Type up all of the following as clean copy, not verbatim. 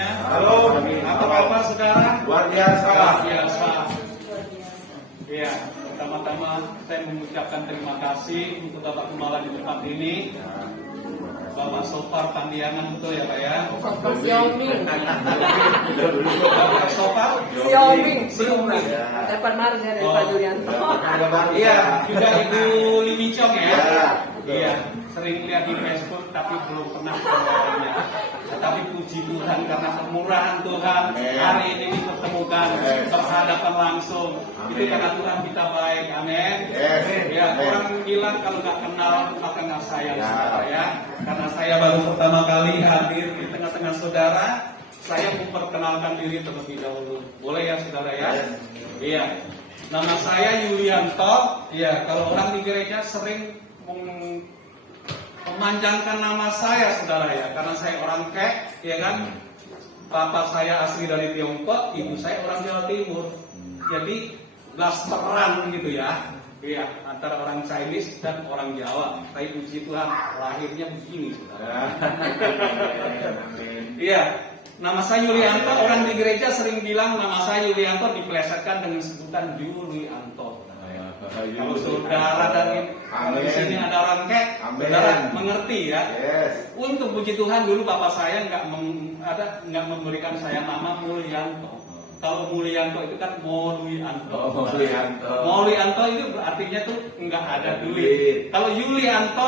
semuanya. Halo. Apa kabar saudara? Luar biasa. Luar biasa. Ya, pertama-tama saya mengucapkan terima kasih untuk Bapak Gembala di tempat ini. Bapak Sofar Tandiangan, betul ya Pak ya? Sofar Xiaoming. Bapak Sofar Xiaoming. Ya. Dapat kemarin dari Pak Julianto. Iya, juga Ibu Limicong ya. Ya. Iya, sering lihat di Facebook tapi belum pernah ketemunya. Tapi puji Tuhan karena kemurahan Tuhan hari ini dipertemukan berhadapan langsung. Itu karena Tuhan kita baik, amin. Ya, orang bilang kalau nggak kenal maka nggak sayang, saudara ya. Karena saya baru pertama kali hadir di tengah-tengah saudara, saya memperkenalkan diri terlebih dahulu. Boleh ya saudara ya? Iya. Nama saya Yulianto. Ya, kalau orang di gereja sering memanjangkan nama saya saudara ya, karena saya orang Kek, ya kan. Bapak saya asli dari Tiongkok, ibu saya orang Jawa Timur. Jadi blasteran gitu ya. Iya, antara orang Chinese dan orang Jawa. Tapi puji Tuhan lahirnya begini saudara. Iya. Nama saya Yulianto, orang di gereja sering bilang nama saya Yulianto dipelesetkan dengan sebutan Yulianto. Kalau saudara dan di sini ada orang Kek, saudara mengerti ya. Untuk puji Tuhan dulu bapak saya nggak memberikan saya nama Mulyanto. Kalau Mulyanto itu kan Moluyanto. Moluyanto itu artinya tuh nggak ada duit. Kalau Yulianto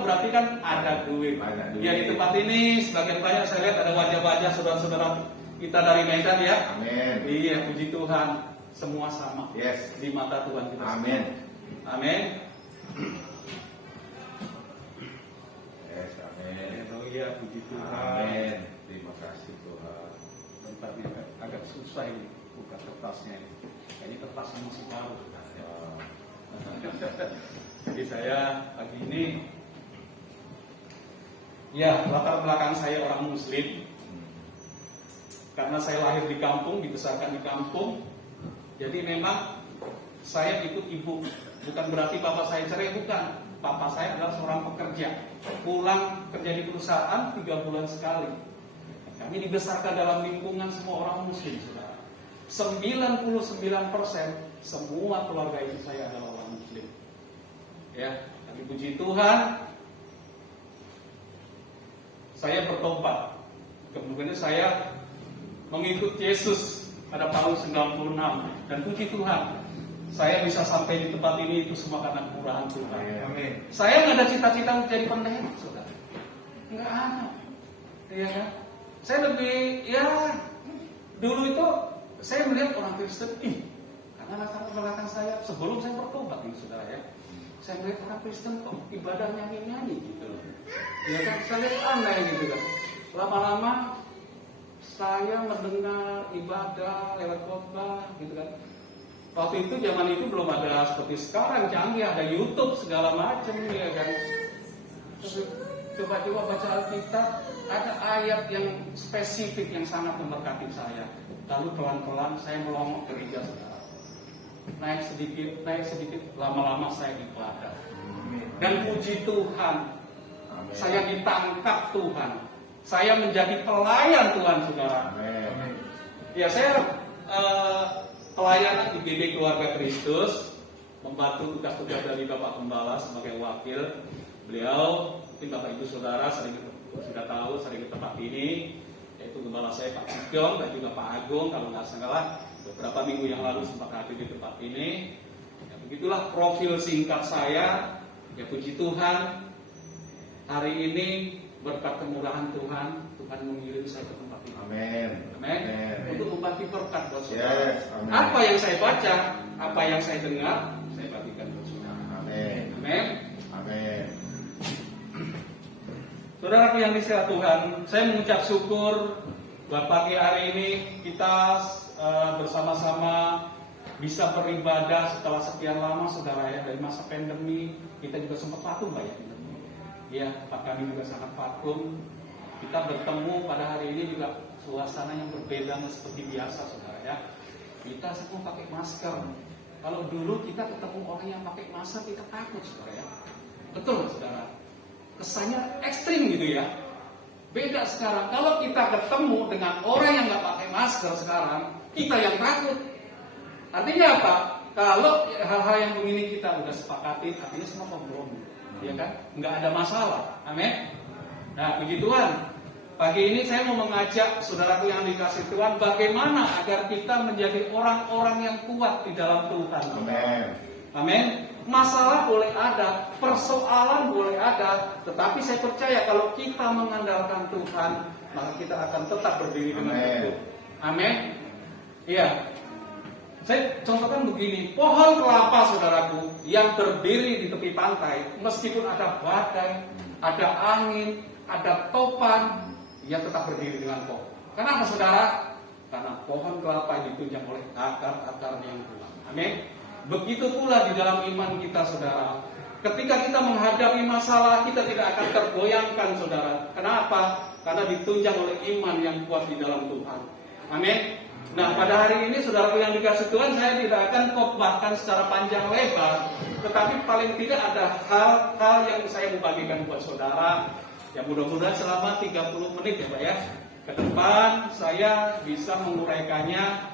berarti kan ada duit. Ya di tempat ini sebagian banyak saya lihat ada wajah-wajah saudara-saudara kita dari Medan ya. Amin. Iya, puji Tuhan. Semua sama di mata Tuhan kita. Amin. Amin. Amin. Oh iya, puji Tuhan. Amin. Terima kasih Tuhan. Bentar nih, agak susah ini buka kertasnya ini. Ini kertasnya masih baru. Jadi saya pagi ini, ya latar belakang saya orang Muslim. Karena saya lahir di kampung, dibesarkan di kampung. Jadi memang saya ikut ibu. Bukan berarti bapak saya cerai, bukan. Bapak saya adalah seorang pekerja. Pulang kerja di perusahaan 3 bulan sekali. Kami dibesarkan dalam lingkungan semua orang Muslim, saudara. 99% semua keluarga ibu saya adalah orang Muslim. Ya, tapi puji Tuhan, saya bertobat. Kemudian saya mengikut Yesus pada tahun 96 dan puji Tuhan, saya bisa sampai di tempat ini itu semua karena kemurahan Tuhan. Amin. Saya nggak ada cita-cita untuk jadi pendeta, saudara. Nggak ada, iya kan? Saya lebih, ya dulu itu saya melihat orang Kristen, karena latar belakang saya sebelum saya bertobat, nih saudara ya, saya melihat orang Kristen kok ibadah nyanyi-nyanyi gitu loh. Ya kan, saya lihat aneh gitu kan. Lama-lama saya mendengar ibadah lewat khotbah gitu kan. Waktu itu zaman itu belum ada seperti sekarang canggih, ada YouTube segala macam ya kan. Terus coba-coba baca Alkitab, ada ayat yang spesifik yang sangat memberkati saya. Lalu pelan-pelan saya melongok gereja saudara. Naik sedikit, lama-lama saya ibadah. Dan puji Tuhan, saya ditangkap Tuhan. Saya menjadi pelayan Tuhan, saudara. Amin. Ya, saya pelayanan di GD Keluarga Kristus, membantu tugas-tugas dari Bapak Gembala sebagai wakil. Beliau, mungkin Bapak Ibu Saudara sudah tahu sering ke tempat ini, yaitu Gembala saya Pak Sugeng dan juga Pak Agung, kalau nggak salah beberapa minggu yang lalu sempat hadir di tempat ini. Ya, begitulah profil singkat saya. Ya puji Tuhan, hari ini berkat kemurahan Tuhan, Tuhan mengirim saya ke tempat ini. Amin. Amin. Untuk membagi berkat buat saudara. Yes, amin. Apa yang saya baca, apa yang saya dengar, saya bagikan buat saudara. Amin. Amin. Amin. Saudaraku yang disiap Tuhan, saya mengucap syukur buat pagi hari ini kita bersama-sama bisa beribadah setelah sekian lama, saudara ya, dari masa pandemi. Kita juga sempat vakum, Pak ya. Ya, Pak, kami juga sangat vakum. Kita bertemu pada hari ini juga suasana yang berbeda seperti biasa, saudara ya. Kita semua pakai masker. Kalau dulu kita ketemu orang yang pakai masker, kita takut, saudara ya. Betul, saudara. Kesannya ekstrim gitu ya. Beda sekarang. Kalau kita ketemu dengan orang yang nggak pakai masker sekarang, kita yang takut. Artinya apa? Kalau hal-hal yang begini kita udah sepakati, artinya semua kompromi, ya kan? Nggak ada masalah. Amin. Nah, puji Tuhan. Pagi ini saya mau mengajak saudaraku yang dikasih Tuhan, bagaimana agar kita menjadi orang-orang yang kuat di dalam Tuhan. Amin. Amin. Masalah boleh ada, persoalan boleh ada, tetapi saya percaya kalau kita mengandalkan Tuhan, maka kita akan tetap berdiri dengan teguh. Amin. Iya. Saya contohkan begini, pohon kelapa saudaraku yang berdiri di tepi pantai, meskipun ada badai, ada angin, ada topan, ia tetap berdiri dengan kokoh. Kenapa saudara? Karena pohon kelapa ditunjang oleh akar-akarnya yang kuat. Amin. Begitu pula di dalam iman kita saudara. Ketika kita menghadapi masalah, kita tidak akan tergoyangkan saudara. Kenapa? Karena ditunjang oleh iman yang kuat di dalam Tuhan. Amin. Nah, pada hari ini saudaraku yang dikasih Tuhan, saya tidak akan khotbahkan secara panjang lebar, tetapi paling tidak ada hal-hal yang saya mau bagikan buat saudara. Ya mudah-mudahan selama 30 menit ya Pak ya. Ke depan saya bisa menguraikannya.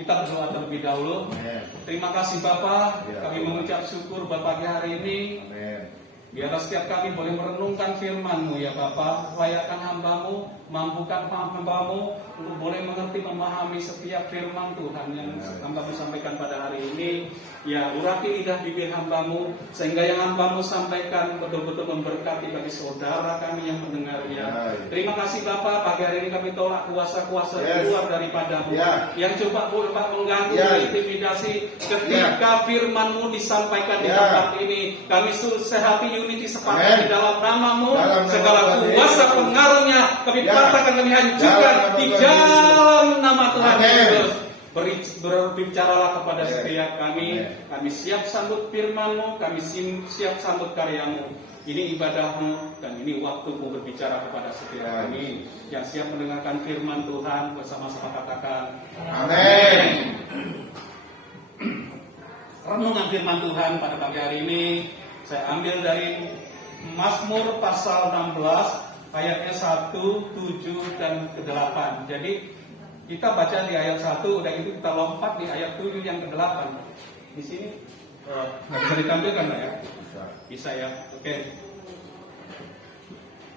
Kita berdoa terlebih dahulu. Amen. Terima kasih Bapak, Ya, kami mengucap syukur Bapak pagi hari ini. Amin. Biarlah setiap kami boleh merenungkan firman-Mu ya Bapak. Layakkan hamba-Mu, mampukan hamba-Mu untuk boleh mengerti, memahami setiap firman Tuhan yang hamba-Mu sampaikan pada hari ini. Ya, urati lidah bibir hamba-Mu, sehingga yang hamba-Mu sampaikan betul-betul memberkati bagi saudara kami yang mendengarnya. Terima kasih Bapak, pagi hari ini kami tolak kuasa-kuasa yang keluar daripada-Mu, yang coba Bapak mengganggu, intimidasi ketika firman-Mu disampaikan di tempat ini. Kami suruh sehati unity sepakat di dalam nama-Mu, segala kuasa pengaruhnya kami patahkan, kami hancurkan di dalam nama Tuhan Yesus. Berbicaralah kepada setiap kami. Kami siap sambut firman-Mu, kami siap sambut karya-Mu. Ini ibadah-Mu dan ini waktu-Mu berbicara kepada setiap kami yang siap mendengarkan firman Tuhan. Bersama-sama katakan amin. Renungan firman Tuhan pada pagi hari ini saya ambil dari Mazmur pasal 16 ayatnya 1, 7 dan ke-8. Jadi kita baca di ayat 1, udah itu kita lompat di ayat 7 yang ke-8. Di sini nggak bisa ditampilkan Pak ya? Bisa ya, oke.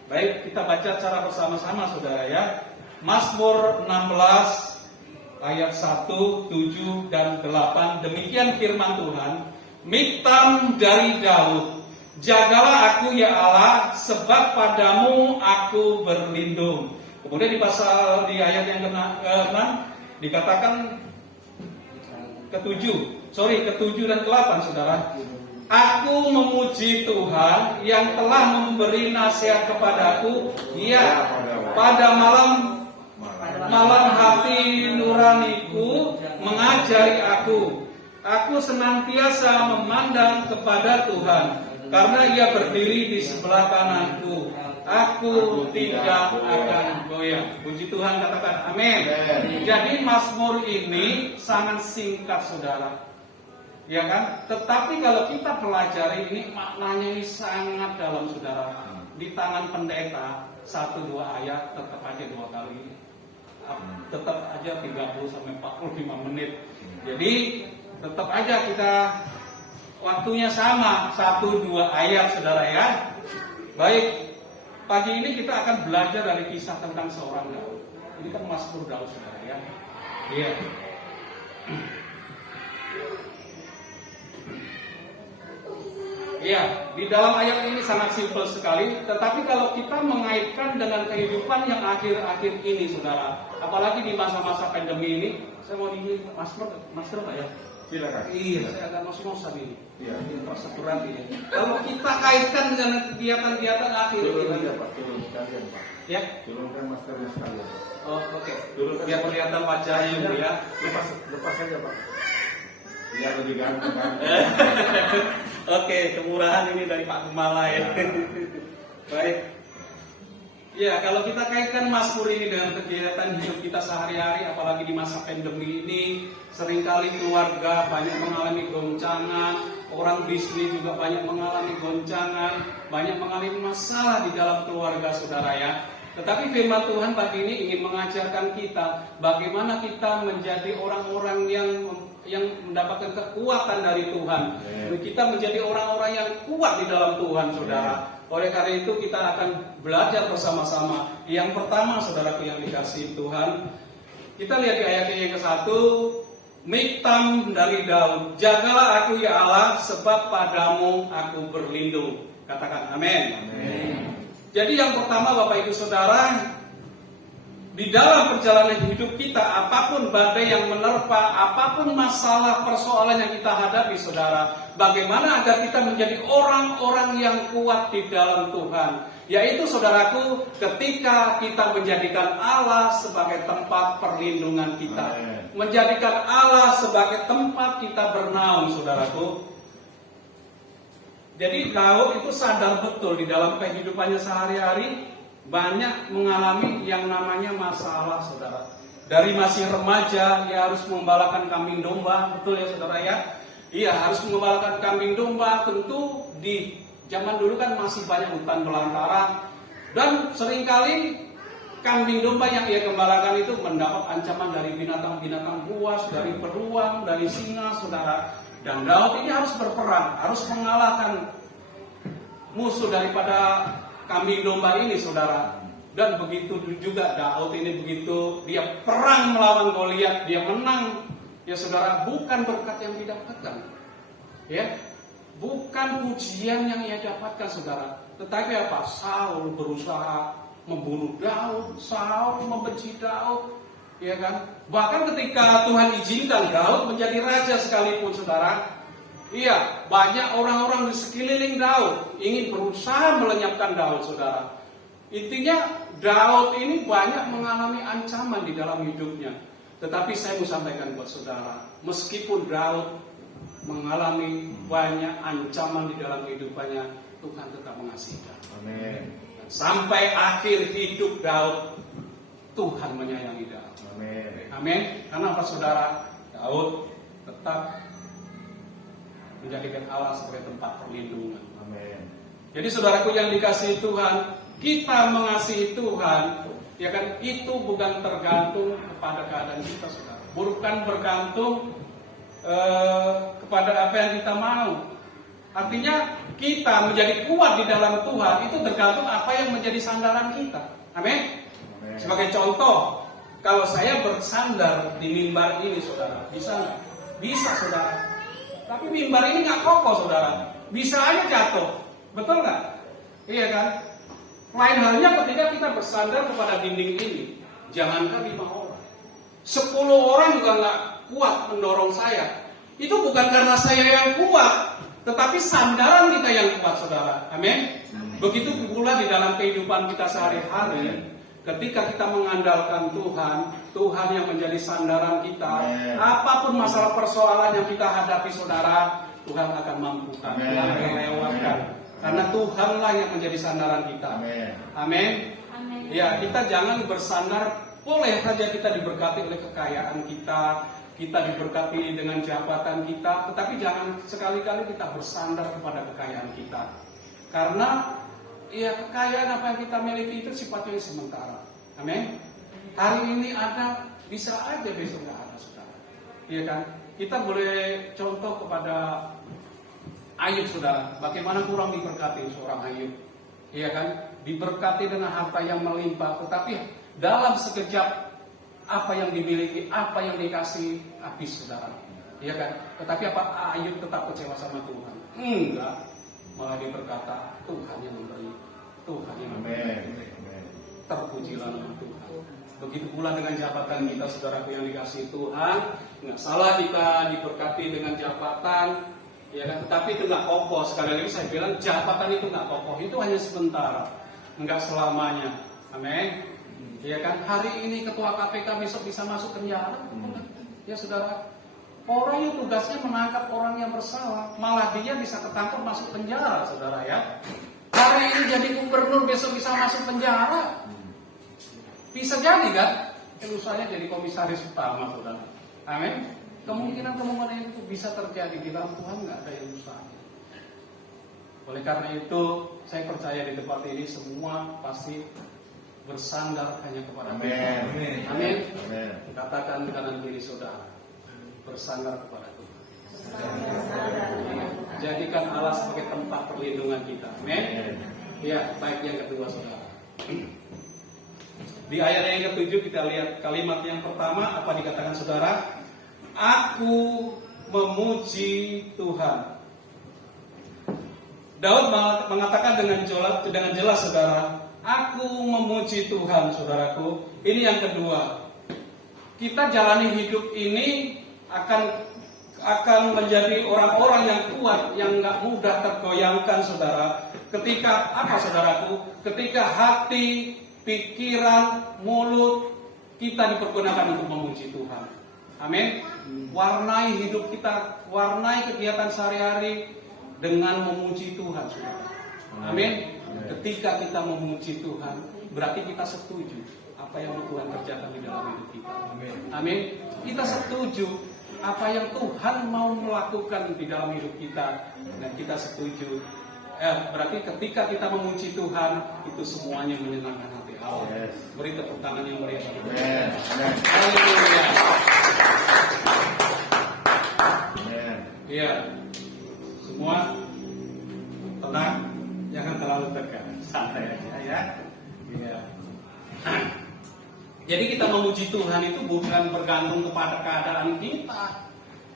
Baik, kita baca secara bersama-sama saudara ya. Mazmur 16 ayat 1, 7 dan 8. Demikian firman Tuhan. Miktam dari Daud, jagalah aku ya Allah, sebab padamu aku berlindung. Kemudian di ayat yang ke-6 dikatakan ke-7 dan ke-8 saudara. Aku memuji Tuhan yang telah memberi nasihat kepadaku. Ya, pada malam hati nuraniku mengajari aku. Aku senantiasa memandang kepada Tuhan, karena Ia berdiri di sebelah kananku. Aku tidak akan goyah. Puji Tuhan, katakan amin. Jadi Mazmur ini sangat singkat saudara, ya kan? Tetapi kalau kita pelajari ini maknanya ini sangat dalam saudara. Di tangan pendeta 1-2 ayat tetap aja 2 kali, tetap aja 30 sampai 45 menit. Jadi tetap aja kita waktunya sama 1-2 ayat saudara ya. Baik, pagi ini kita akan belajar dari kisah tentang seorang Daud. Ini kan Mazmur Daud saudara ya. Iya. Iya, di dalam ayat ini sangat simpel sekali. Tetapi kalau kita mengaitkan dengan kehidupan yang akhir-akhir ini saudara, apalagi di masa-masa pandemi ini, saya mau di masker Pak ya. Silakan. Iya, saya agak ngos-ngosan ini. Iya. Infrastruktur ini. Kalau kita kaitkan dengan kegiatan-kegiatan akhir Turun ini, aja Pak, turun sekalian Pak. ya. Turunkan maskernya sekalian. Oh, oke. Turunkan. Biar kelihatan wajahnya Bu ya. Lepas saja Pak. Biar lebih ganteng kan. Oke, kemurahan ini dari Pak Gemala ya. Baik. Ya, kalau kita kaitkan Mazmur ini dengan kegiatan hidup kita sehari-hari, apalagi di masa pandemi ini, seringkali keluarga banyak mengalami goncangan, orang bisnis juga banyak mengalami goncangan, banyak mengalami masalah di dalam keluarga saudara ya. Tetapi firman Tuhan pagi ini ingin mengajarkan kita bagaimana kita menjadi orang-orang yang mendapatkan kekuatan dari Tuhan. Kita menjadi orang-orang yang kuat di dalam Tuhan, saudara. Oleh karena itu kita akan belajar bersama-sama. Yang pertama, saudaraku yang dikasihi Tuhan, kita lihat di ayat yang ke-1, miktam dari Daud, jagalah aku ya Allah, sebab padamu aku berlindung. Katakan amin. Jadi yang pertama Bapak Ibu Saudara, di dalam perjalanan hidup kita, apapun badai yang menerpa, apapun masalah persoalan yang kita hadapi, saudara, bagaimana agar kita menjadi orang-orang yang kuat di dalam Tuhan? Yaitu, saudaraku, ketika kita menjadikan Allah sebagai tempat perlindungan kita, menjadikan Allah sebagai tempat kita bernaung, saudaraku. Jadi Daud itu sadar betul di dalam kehidupannya sehari-hari banyak mengalami yang namanya masalah, saudara. Dari masih remaja, dia harus mengembalakan kambing domba, betul ya saudara ya? Iya, harus mengembalakan kambing domba. Tentu di zaman dulu kan masih banyak hutan belantara, dan seringkali kambing domba yang ia gembalakan itu mendapat ancaman dari binatang-binatang buas, dari beruang, dari singa, saudara. Dan Daud ini harus berperang, harus mengalahkan musuh daripada kambing domba ini, saudara. Dan begitu juga Daud ini, begitu dia perang melawan Goliat, dia menang, ya saudara, bukan berkat yang didapatkan, ya, bukan pujian yang ia dapatkan, saudara. Tetapi apa? Saul berusaha membunuh Daud, Saul membenci Daud, ya kan? Bahkan ketika Tuhan izinkan Daud menjadi raja sekalipun, saudara, iya, banyak orang-orang di sekeliling Daud ingin berusaha melenyapkan Daud, saudara. Intinya Daud ini banyak mengalami ancaman di dalam hidupnya. Tetapi saya mau sampaikan buat saudara, meskipun Daud mengalami banyak ancaman di dalam kehidupannya, Tuhan tetap mengasihi Daud. Amin. Sampai akhir hidup Daud, Tuhan menyayangi Daud. Amin. Amin. Karena apa, saudara? Daud tetap menjadikan Allah sebagai tempat perlindungan. Amin. Jadi saudaraku yang dikasihi Tuhan, kita mengasihi Tuhan, ya kan, itu bukan tergantung kepada keadaan kita, saudara. Bukan bergantung kepada apa yang kita mau. Artinya kita menjadi kuat di dalam Tuhan itu tergantung apa yang menjadi sandaran kita. Amin. Sebagai contoh, kalau saya bersandar di mimbar ini, saudara, bisa nggak? Bisa, saudara. Tapi mimbar ini nggak kokoh, saudara. Bisa aja jatuh, betul nggak? Iya kan? Lain halnya ketika kita bersandar kepada dinding ini. Jangankan 5 orang, 10 orang juga nggak kuat mendorong saya. Itu bukan karena saya yang kuat, tetapi sandaran kita yang kuat, saudara. Amin. Begitu pula di dalam kehidupan kita sehari-hari. Ketika kita mengandalkan Tuhan, Tuhan yang menjadi sandaran kita, apapun masalah persoalan yang kita hadapi, saudara, Tuhan akan mampukan, Tuhan akan lewatkan. Karena Tuhanlah yang menjadi sandaran kita. Amin. Ya, kita jangan bersandar. Boleh saja kita diberkati oleh kekayaan kita, kita diberkati dengan jabatan kita, tetapi jangan sekali-kali kita bersandar kepada kekayaan kita. Karena ya, kekayaan apa yang kita miliki itu sifatnya sementara. Amin. Hari ini ada, bisa aja besok nggak ada, saudara. Iya kan? Kita boleh contoh kepada Ayub, saudara. Bagaimana kurang diberkati seorang Ayub. Iya kan? Diberkati dengan harta yang melimpah, tetapi dalam sekejap apa yang dimiliki, apa yang dikasih habis, saudara. Iya kan? Tetapi apa? Ayub tetap kecewa sama Tuhan. Enggak. Malah dia berkata, Tuhan yang memberi, Tuhan yang memberi. Terpujilah nama Tuhan. Begitu pula dengan jabatan kita, saudaraku yang dikasihi Tuhan. Nggak salah kita diberkati dengan jabatan, ya kan? Tetapi itu nggak kokoh. Sekali lagi saya bilang, jabatan itu nggak kokoh. Itu hanya sementara, nggak selamanya. Amin. Ya kan? Hari ini ketua KPK, besok bisa masuk penjara. Ya saudara. Orang yang tugasnya menangkap orang yang bersalah, malah dia bisa ketangkep masuk penjara, saudara ya. Hari ini jadi gubernur, besok bisa masuk penjara. Bisa jadi kan? Usahanya jadi komisaris utama, saudara. Amin. Kemungkinan itu bisa terjadi di dalam Tuhan, nggak ada yang mustahil. Oleh karena itu, saya percaya di tempat ini semua pasti bersandar hanya kepada Amin. Tuhan. Amin. Amin. Katakan kanan kiri saudara, bersandar kepada Tuhan. Jadikan Allah sebagai tempat perlindungan kita. Amin. Ya, baik yang kedua saudara. Di ayat yang ke-7 kita lihat kalimat yang pertama apa dikatakan saudara? Aku memuji Tuhan. Daud mengatakan dengan jelas saudara, aku memuji Tuhan saudaraku. Ini yang kedua. Kita jalani hidup ini akan menjadi orang-orang yang kuat, yang nggak mudah tergoyangkan saudara. Ketika apa saudaraku? Ketika hati, pikiran, mulut kita dipergunakan untuk memuji Tuhan. Amin. Warnai hidup kita, warnai kegiatan sehari-hari dengan memuji Tuhan, saudara. Amin. Ketika kita memuji Tuhan, berarti kita setuju apa yang Tuhan kerjakan di dalam hidup kita. Amin. Kita setuju apa yang Tuhan mau melakukan di dalam hidup kita, dan kita setuju. Berarti ketika kita memuji Tuhan, itu semuanya menyenangkan hati Allah. Beri tepuk tangan yang meriah. Haleluya. Iya. Semua tenang, jangan terlalu tegang, santai aja ya. Iya. Jadi kita memuji Tuhan itu bukan bergantung kepada keadaan kita.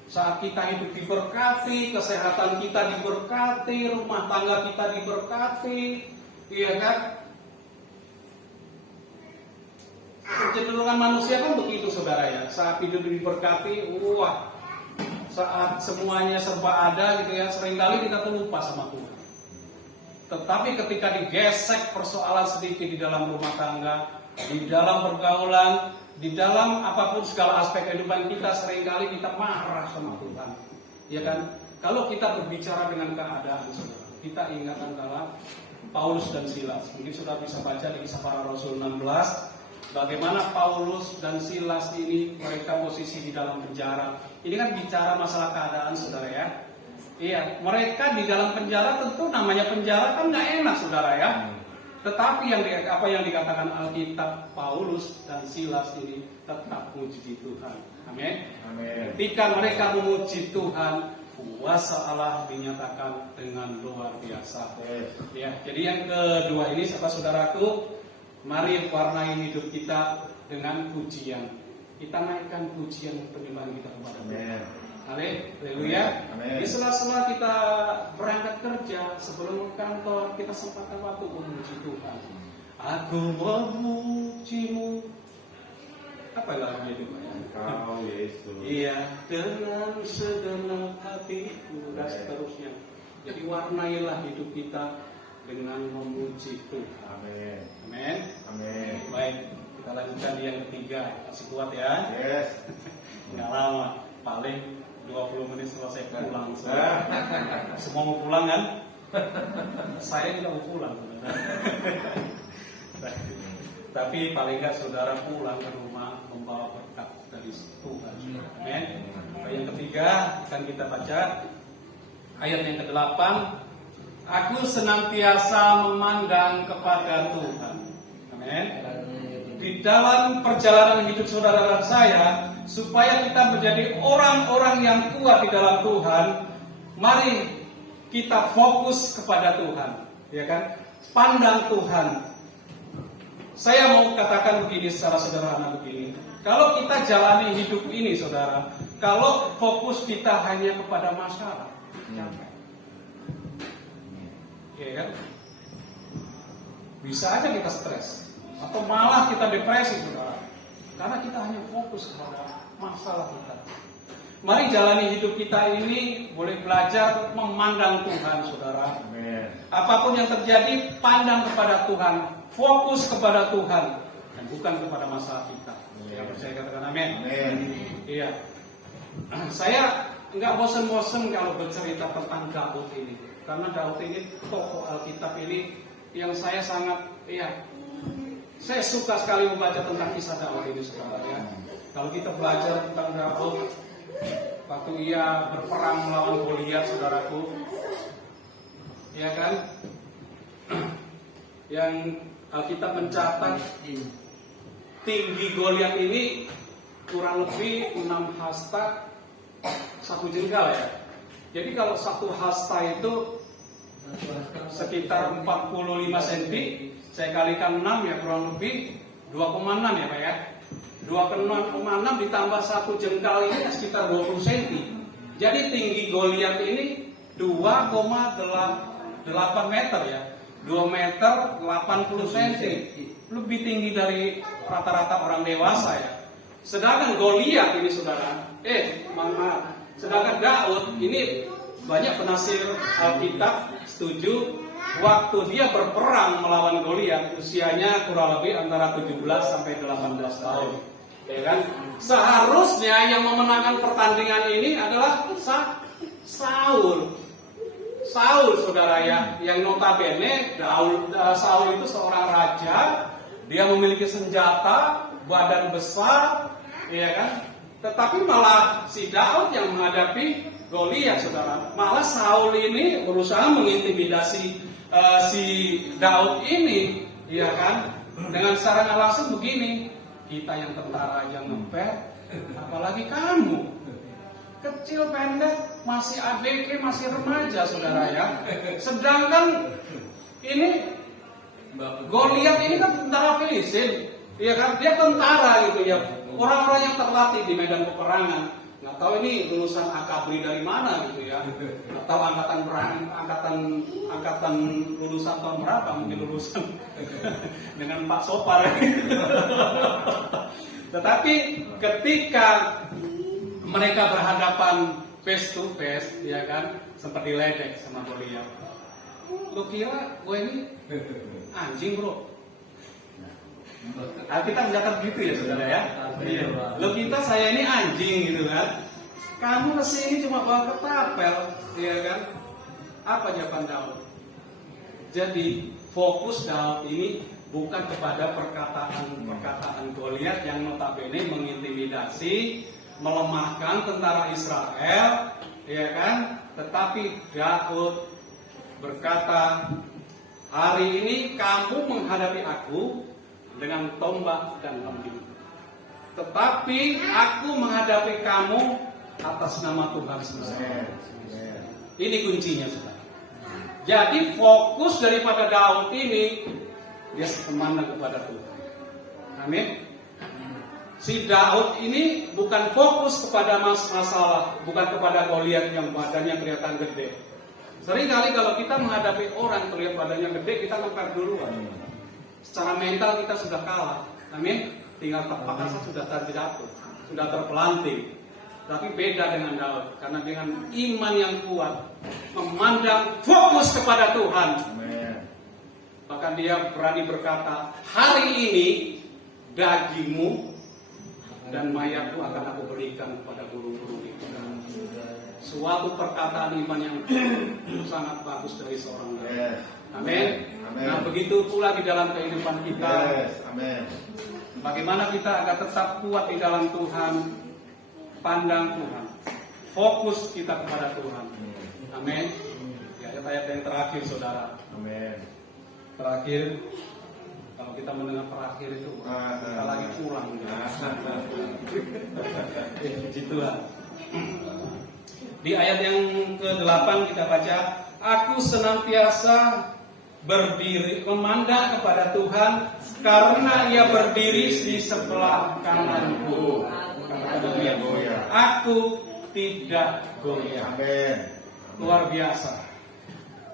Saat kita hidup diberkati, kesehatan kita diberkati, rumah tangga kita diberkati, iya kan? Kecenderungan manusia kan begitu saudara ya. Saat hidup diberkati, wah, saat semuanya serba ada gitu ya, seringkali kita tuh lupa sama Tuhan. Tetapi ketika digesek persoalan sedikit di dalam rumah tangga, di dalam pergaulan, di dalam apapun segala aspek kehidupan kita, seringkali kita marah sama Tuhan. Ya kan? Kalau kita berbicara dengan keadaan saudara, kita ingat antara Paulus dan Silas. Mungkin saudara bisa baca di Kisah Para Rasul 16, bagaimana Paulus dan Silas ini mereka posisi di dalam penjara. Ini kan bicara masalah keadaan saudara ya. Iya, mereka di dalam penjara, tentu namanya penjara kan nggak enak saudara ya. Tetapi apa yang dikatakan Alkitab, Paulus dan Silas ini tetap memuji Tuhan. Amin. Ketika mereka memuji Tuhan, kuasa Allah dinyatakan dengan luar biasa. Ya, jadi yang kedua ini saudaraku, mari warnai hidup kita dengan pujian. Kita naikkan pujian penyembahan kita kepada Tuhan. Haleluya. Di sela-sela kita berangkat kerja, sebelum kantor, kita sempatkan waktu memuji Tuhan. Aku memujimu. Apa lagunya itu? Kau Yesus. Iya, dengan segenap hatiku dan seterusnya. Jadi warnailah hidup kita dengan memuji Tuhan. Amin. Amin. Amin. Baik, kita lanjutkan di yang ketiga. Masih kuat ya? Yes. Nggak lama, paling 20 menit selesai pulang. Semua mau pulang kan? Saya juga mau pulang. Tapi paling nggak saudara pulang ke rumah membawa berkat dari Tuhan. Amin. Yang ketiga akan kita baca ayat yang ke-8. Aku senantiasa memandang kepada Tuhan. Amin. Di dalam perjalanan hidup saudara dan saya, supaya kita menjadi orang-orang yang kuat di dalam Tuhan, mari kita fokus kepada Tuhan, ya kan? Pandang Tuhan. Saya mau katakan begini secara sederhana begini. Kalau kita jalani hidup ini, saudara, kalau fokus kita hanya kepada masalah, capek. Ya kan? Bisa aja kita stres, atau malah kita depresi, saudara. Karena kita hanya fokus kepada masalah kita. Mari jalani hidup kita ini boleh belajar memandang Tuhan, saudara. Amin. Apapun yang terjadi, pandang kepada Tuhan, fokus kepada Tuhan, dan bukan kepada masalah kita. Yang percaya katakan amin. Amin. Iya. Saya nggak bosan-bosan kalau bercerita tentang Daud ini, karena Daud ini tokoh Alkitab ini yang saya sangat, saya suka sekali membaca tentang kisah Daud ini, saudara ya. Kalau kita belajar tentang Daud, waktu ia berperang melawan Goliat, saudaraku, ya kan, yang Alkitab mencatat tinggi Goliat ini kurang lebih 6 hasta 1 jengkal ya. Jadi kalau 1 hasta itu sekitar 45 cm, saya kalikan 6 ya kurang lebih 2,6 ya Pak ya. 2,6 ditambah 1 jengkal ini sekitar 20 cm. Jadi tinggi Goliat ini 2,8 meter ya. 2 meter 80 cm. Lebih tinggi dari rata-rata orang dewasa ya. Sedangkan Goliat ini saudara, sedangkan Daud ini banyak penafsir Alkitab setuju waktu dia berperang melawan Goliat usianya kurang lebih antara 17 sampai 18 tahun. Ya kan? Seharusnya yang memenangkan pertandingan ini adalah Saul. Saul saudara ya, yang notabene Saul itu seorang raja, dia memiliki senjata, badan besar, ya kan? Tetapi malah si Daud yang menghadapi Goliat saudara. Malah Saul ini berusaha mengintimidasi si Daud ini, ya kan? Dengan secara nggak langsung begini, kita yang tentara aja ngepet, apalagi kamu kecil pendek, masih ABG, masih remaja saudara ya. Sedangkan ini Goliat ini kan tentara Filistin, ya kan? Dia tentara gitu ya, orang-orang yang terlatih di medan peperangan. Nggak tahu ini lulusan akabri dari mana gitu ya, atau angkatan lulusan tahun berapa, mungkin lulusan dengan Pak Sopar. Tetapi ketika mereka berhadapan face to face, ya kan, sempat diledek sama Goliat. Lo kira gue ini anjing bro? Alkitab mencatat gitu ya saudara ya. Iya. Lo kita saya ini anjing gitu kan? Kamu kesini cuma bawa ketapel, ya kan? Apa jawaban Daud? Jadi fokus Daud ini bukan kepada perkataan Goliat yang notabene mengintimidasi, melemahkan tentara Israel, ya kan? Tetapi Daud berkata, hari ini kamu menghadapi aku dengan tombak dan lembing, tetapi aku menghadapi kamu atas nama Tuhan semesta. Ini kuncinya saudara. Jadi fokus daripada Daud ini dia memandang kepada Tuhan. Amin. Si Daud ini bukan fokus kepada masalah, bukan kepada Goliat yang badannya kelihatan gede. Seringkali kalau kita menghadapi orang terlihat badannya gede, kita ngepet duluan. Secara mental kita sudah kalah. Amin. Tinggal tepak asal sudah terjatuh, sudah terpelanting. Tapi beda dengan Daud, karena dengan iman yang kuat, memandang fokus kepada Tuhan. Bahkan dia berani berkata, hari ini dagingmu dan mayatku akan aku berikan kepada burung-burung itu. Suatu perkataan iman yang sangat bagus dari seorang Daud. Amin. Nah begitu pula di dalam kehidupan kita. Amin. Bagaimana kita agar tetap kuat di dalam Tuhan, pandang Tuhan, fokus kita kepada Tuhan. Amin. Ya, ayat-ayat yang terakhir saudara. Amin. Terakhir. Kalau kita mendengar terakhir itu kita lagi pulang. Puji Tuhan. Di ayat yang ke-8 kita baca, aku senantiasa berdiri memandang kepada Tuhan karena Ia berdiri di sebelah kananku. Aku tidak goyah. Luar biasa.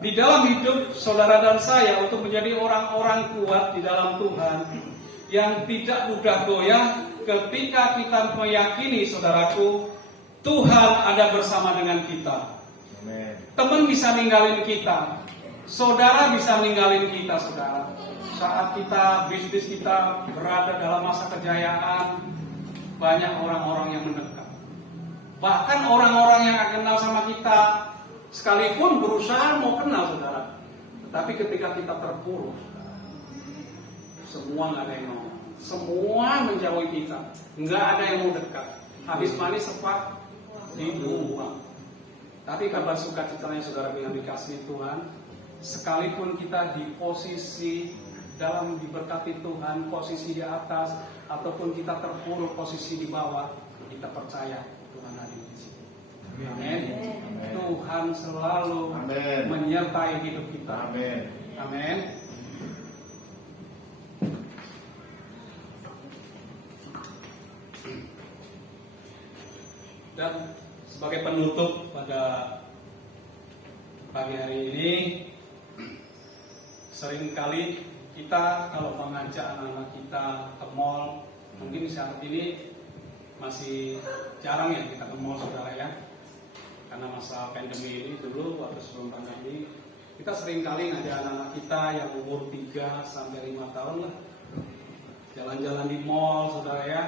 Di dalam hidup saudara dan saya untuk menjadi orang-orang kuat di dalam Tuhan yang tidak mudah goyah ketika kita meyakini saudaraku Tuhan ada bersama dengan kita. Amen. Teman bisa ninggalin kita, saudara bisa ninggalin kita saudara. Saat kita bisnis kita berada dalam masa kejayaan, banyak orang-orang yang mendekat. Bahkan orang-orang yang akan kenal sama kita sekalipun berusaha mau kenal saudara, tapi ketika kita terpuruk, semua nggak ada yang mau, semua menjauhi kita, nggak ada yang mau dekat, habis manis sepak dibuang. Tapi kabar sukacitanya saudara yang dikasihi Tuhan, sekalipun kita di posisi dalam diberkati Tuhan, posisi di atas ataupun kita terpuruk posisi di bawah, kita percaya Tuhan hadir di sini. Amin. Tuhan selalu Amin. menyertai hidup kita. Amin. Amin. Dan sebagai penutup pada pagi hari ini, seringkali kita kalau mengajak anak-anak kita ke mall, mungkin saat ini masih jarang ya kita ke mall, saudara ya, karena masa pandemi ini. Dulu waktu sebelum pandemi kita seringkali ngajak anak-anak kita yang umur 3 sampai 5 tahun lah jalan-jalan di mall, saudara ya.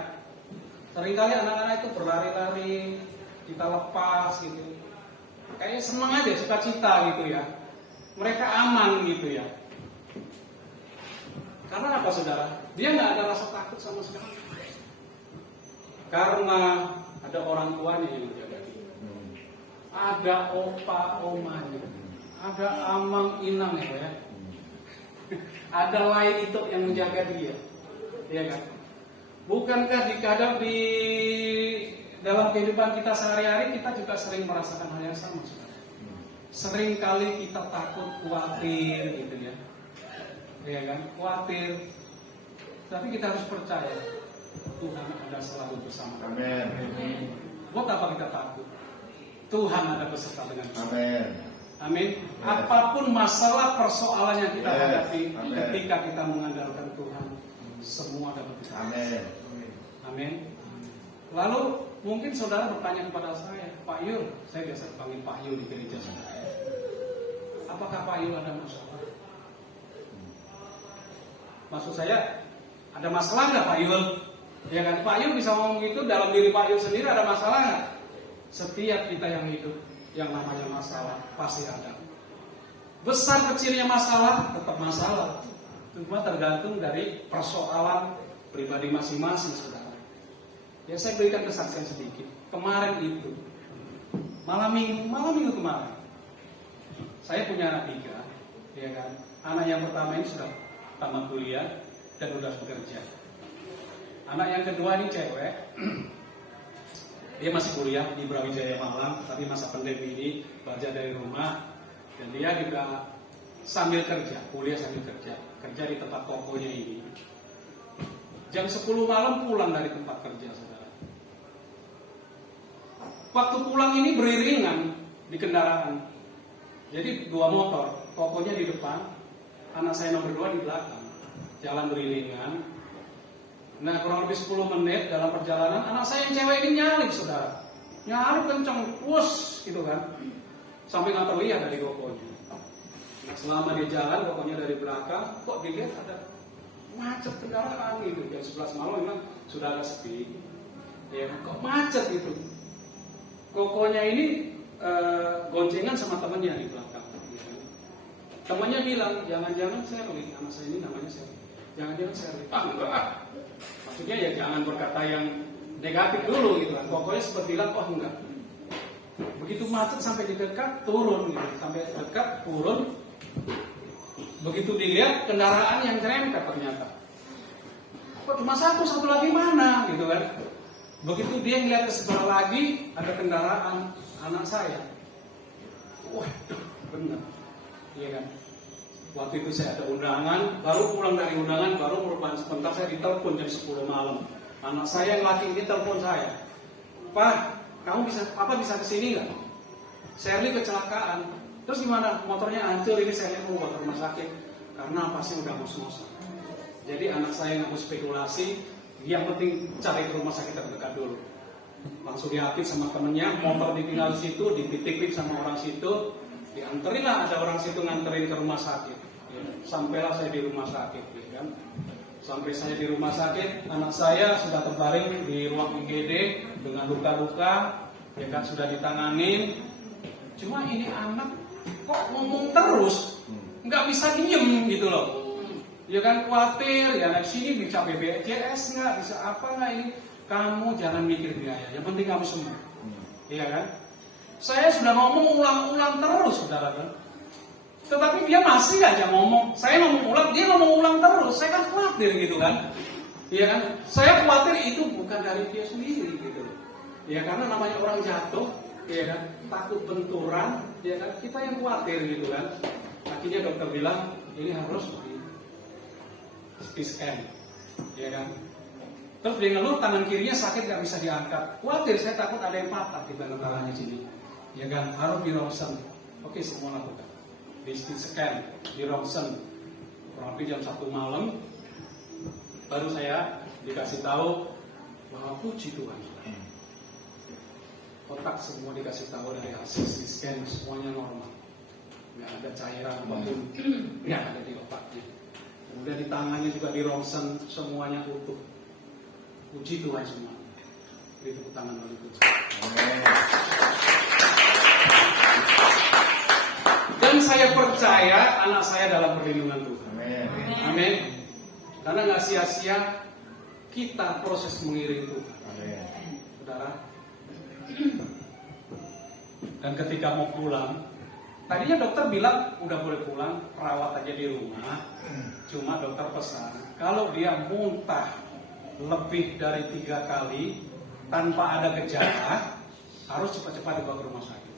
Seringkali anak-anak itu berlari-lari, kita lepas gitu. Kayaknya senang aja, cita-cita gitu ya. Mereka aman gitu ya. Karena apa, saudara? Dia nggak ada rasa takut sama sekali. Karena ada orang tuanya yang menjaga dia. Ada opa omanya. Ada amang inang ya. Ada lai itu yang menjaga dia. Iya kan? Bukankah di dalam kehidupan kita sehari-hari kita juga sering merasakan hal yang sama, saudara? Sering kali kita takut, khawatir gitu ya. Iya kan? Khawatir. Tapi kita harus percaya Tuhan ada selalu bersama kita. Amin. Buat apa kita takut? Tuhan ada beserta dengan kita. Amin. Amin. Apapun masalah persoalan yang kita Yes. hadapi, Amin. ketika kita mengandalkan Tuhan, semua dapat kita. Amin. Amin. Lalu mungkin saudara bertanya kepada saya, Pak Yul, saya biasa panggil Pak Yul di gereja saya. Apakah Pak Yul ada masalah? Maksud saya, ada masalah nggak Pak Yul? Ya kan, Pak Yul bisa ngomong gitu, dalam diri Pak Yul sendiri ada masalah nggak? Setiap kita yang hidup, yang namanya masalah pasti ada. Besar kecilnya masalah tetap masalah. Cuma tergantung dari persoalan pribadi masing-masing, saudara. Ya, saya berikan kesaksian sedikit. Kemarin itu, malam minggu kemarin, saya punya anak 3, ya kan. Anak yang pertama ini sudah tamat kuliah dan sudah bekerja. Anak yang kedua ini cewek, dia masih kuliah di Brawijaya Malang, tapi masa pandemi ini belajar dari rumah, dan dia juga sambil kerja, kuliah sambil kerja di tempat tokonya ini. Jam 10 malam pulang dari tempat kerja, saudara. Waktu pulang ini beriringan di kendaraan. Jadi 2 motor, tokonya di depan, anak saya nomor 2 di belakang. Jalan beriringan. Nah, kurang lebih 10 menit dalam perjalanan, anak saya yang cewek ini nyalip, saudara. Nyalip kenceng, push gitu kan. Sampai nggak terlihat dari tokonya. Nah, selama dia jalan, tokonya dari belakang, kok dilihat ada macet kendaraan gitu. Jam 11 malam memang sudah agak sepi. Ya, kok macet gitu. Kokonya ini goncengan sama temannya di belakang. Ya. Temannya bilang, jangan-jangan Sherly, anak saya ini namanya Sherly. Jangan-jangan Sherly. Enggak. Maksudnya ya jangan berkata yang negatif dulu gitu kan. Pokoknya seperti bilang, enggak. Begitu macet sampai di dekat turun gitu. Sampai dekat turun. Begitu dilihat kendaraan yang nyerempet ternyata. Kok cuma satu lagi mana gitu kan. Begitu dia ngeliat ke sebelah lagi ada kendaraan anak saya. Waduh, benar. Iya kan. Waktu itu saya ada undangan, baru pulang dari undangan, baru merupakan sebentar saya ditelepon jam 10 malam. Anak saya yang laki ini telepon saya. Pak, kamu bisa kesini nggak? Sherly kecelakaan. Terus gimana? Motornya hancur, ini saya mau bawa ke rumah sakit. Karena pasti udah ngos-ngosan. Jadi anak saya nggak mau spekulasi, yang penting cari ke rumah sakit terdekat dulu. Langsung diapit sama temennya, motor ditinggal di situ, dititipin sama orang situ, dianterin lah, ada orang situ nganterin ke rumah sakit. Ya, sampailah saya di rumah sakit, ya kan. Sampai saya di rumah sakit, anak saya sudah terbaring di ruang IGD dengan luka-luka, ya kan, sudah ditanganin. Cuma ini anak kok ngomong terus, nggak bisa diem gitu loh. Ya kan, khawatir, ya naik sini bisa BPJS nggak, bisa apa nggak ini. Kamu jangan mikir biaya, yang penting kamu sembuh. Iya kan? Saya sudah ngomong ulang-ulang terus, saudara kan. Tetapi dia masih aja ngomong, saya ngomong ulang, dia ngomong ulang terus, saya kan khawatir gitu kan. Iya kan? Saya khawatir itu bukan dari dia sendiri gitu. Ya karena namanya orang jatuh, ya kan, takut benturan, ya kan, kita yang khawatir gitu kan. Akhirnya dokter bilang ini harus di CT scan, ya kan. Terus dia ngeluh tangan kirinya sakit nggak bisa diangkat. Khawatir, saya takut ada yang patah di bagian tangannya sini, ya kan. Harus di ronsen. Oke, semua lakukan. Di CT scan, di ronsen. Kurang lebih jam 1 malam, baru saya dikasih tahu bahwa puji Tuhan. Otak semua dikasih tahu dari hasil CT scan semuanya normal, nggak ada cairan apapun yang ada di otaknya. Kemudian di tangannya juga di ronsen semuanya utuh. Puji Tuhan semua. Beri tepuk tangan bagi Tuhan. Dan saya percaya anak saya dalam perlindungan Tuhan. Amin. Karena nggak sia-sia kita proses mengiring Tuhan. Saudara. Dan ketika mau pulang, tadinya dokter bilang udah boleh pulang, rawat aja di rumah. Cuma dokter pesan, kalau dia muntah lebih dari 3 kali tanpa ada gejala, harus cepat-cepat dibawa ke rumah sakit.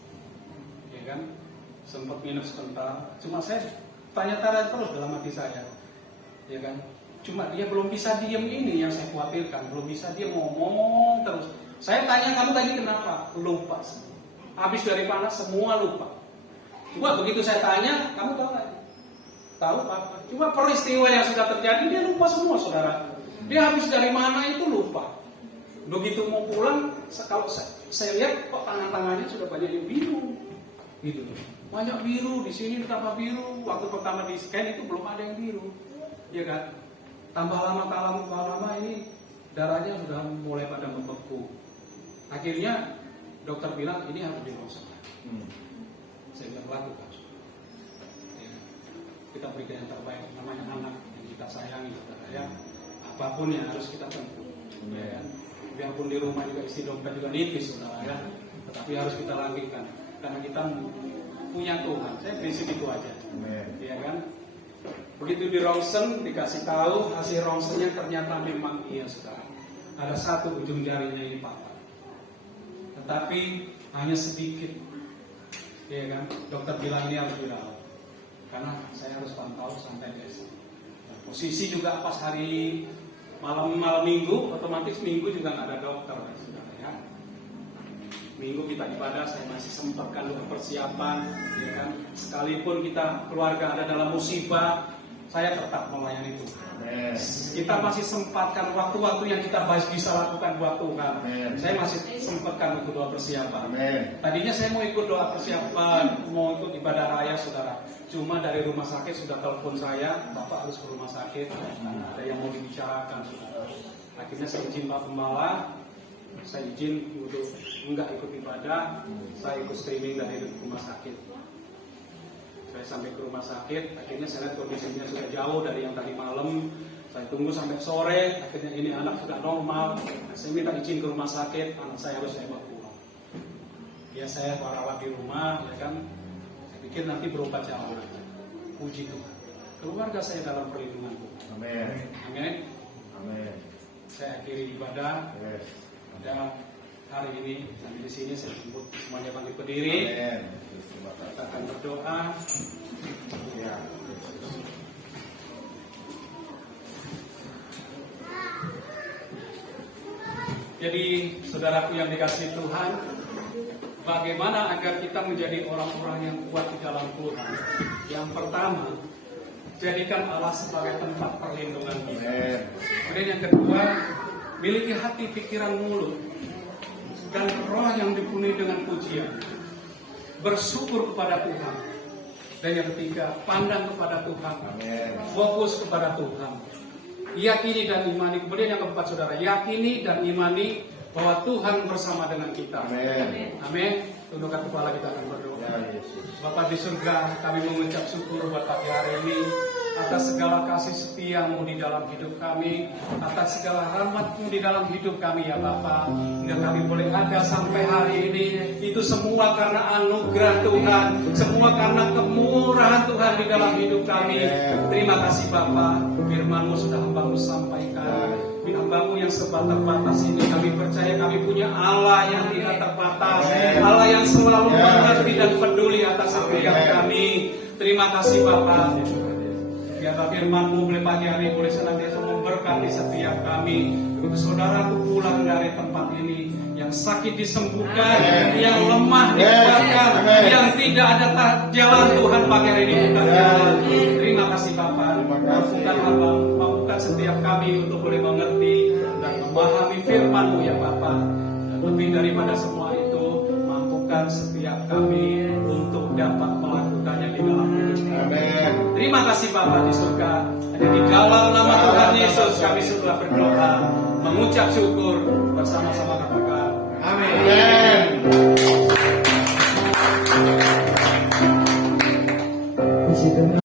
Ya kan? Sempat minum sebentar. Cuma saya tanya-tanya terus dalam hati saya. Ya kan? Cuma dia belum bisa diem, ini yang saya khawatirkan. Belum bisa dia ngomong terus. Saya tanya, kamu tadi kenapa? Lupa semua. Habis dari panas semua lupa. Cuma begitu saya tanya, kamu tahu nggak? Tahu apa? Cuma peristiwa yang sudah terjadi dia lupa semua, saudara. Dia habis dari mana itu lupa. Begitu mau pulang, kalau saya lihat kok tangan-tangannya sudah banyak yang biru, gitu. Banyak biru di sini, tambah biru. Waktu pertama di scan itu belum ada yang biru, ya kan? Tambah lama ini darahnya sudah mulai pada membeku. Akhirnya dokter bilang ini harus dironsen. Saya bilang lakukan. Ya, kita berikan yang terbaik, namanya anak yang kita sayangi, saudara ya. Apapun yang harus kita tempuh. Ya, biarpun di rumah juga isi dompet juga nipis, saudara ya. Tetapi harus kita langgengkan karena kita punya Tuhan. Saya prinsip itu aja. Ya kan? Begitu di ronsen dikasih tahu hasil ronsennya ternyata memang iya, saudara. Ada satu ujung jarinya ini patah. Tetapi hanya sedikit. Ya kan? Dokter bilang ini harus dirawat. Karena saya harus pantau sampai besok. Nah, posisi juga pas hari malam minggu, otomatis minggu juga nggak ada dokter, saudara ya. Minggu kita ibadah, saya masih sempatkan untuk persiapan, ya kan. Sekalipun kita keluarga ada dalam musibah, saya tetap melayani Tuhan. Kita masih sempatkan waktu-waktu yang kita bisa lakukan buat Tuhan. Saya masih sempatkan untuk doa persiapan. Tadinya saya mau ikut doa persiapan, mau ikut ibadah raya, saudara. Cuma dari rumah sakit sudah telepon saya, Bapak harus ke rumah sakit, ada yang mau dibicarakan, saudara. Akhirnya saya izin Pak Pembala, saya izin untuk enggak ikut ibadah, saya ikut streaming dari rumah sakit. Saya sampai ke rumah sakit, akhirnya saya lihat kondisinya sudah jauh dari yang tadi malam. Saya tunggu sampai sore, akhirnya ini anak sudah normal. Saya minta izin ke rumah sakit, anak saya harus saya bawa pulang. Ya saya rawat di rumah, ya kan. Saya pikir nanti berobat jalan aja. Puji Tuhan. Keluarga saya dalam perlindungan Tuhan. Amin. Amin. Amin. Saya akhiri ibadah. Pada hari ini sampai di sini saya jemput semuanya bangkit berdiri. Amin. Kita akan berdoa. Ya. Jadi saudaraku yang dikasihi Tuhan, bagaimana agar kita menjadi orang-orang yang kuat di dalam Tuhan? Yang pertama, jadikan Allah sebagai tempat perlindungan kita. Kemudian yang kedua, miliki hati, pikiran, mulut dan roh yang dipenuhi dengan pujian. Bersyukur kepada Tuhan. Dan yang ketiga, pandang kepada Tuhan. Fokus kepada Tuhan. Yakini dan imani. Kemudian yang keempat, saudara, yakini dan imani bahwa Tuhan bersama dengan kita. Amin. Tundukkan kepala, kita akan berdoa. Bapa di surga, kami mengucap syukur buat pagi hari ini. atas segala kasih setiamu di dalam hidup kami, atas segala rahmatmu di dalam hidup kami ya Bapa. Hingga kami boleh ada sampai hari ini, itu semua karena anugerah Tuhan, semua karena kemurahan Tuhan di dalam hidup kami. Terima kasih Bapa, firman-Mu sudah hamba-Mu sampaikan. Hamba-Mu yang serba terbatas ini, kami percaya kami punya Allah yang tidak terbatas, Allah yang selalu mengerti dan peduli atas setiap kami. Terima kasih Bapa. Biarlah firman-Mu boleh pagi hari boleh senantiasa memberkati setiap kami. Begitu saudaraku pulang dari tempat ini, yang sakit disembuhkan, yang lemah dikuatkan, yang tidak ada jalan Tuhan pagi hari ini bukan jalan. Terima kasih Bapa. Mampukan hamba, mampukan setiap kami untuk boleh mengerti dan memahami firman-Mu ya Bapa. Dan lebih daripada semua itu, mampukan setiap kami untuk dapat melakukannya di dalam hidup kami. Amin. Terima kasih Bapa di surga. Hanya di dalam nama Tuhan Yesus kami sudah berdoa, mengucap syukur bersama-sama katakan amin. Amin.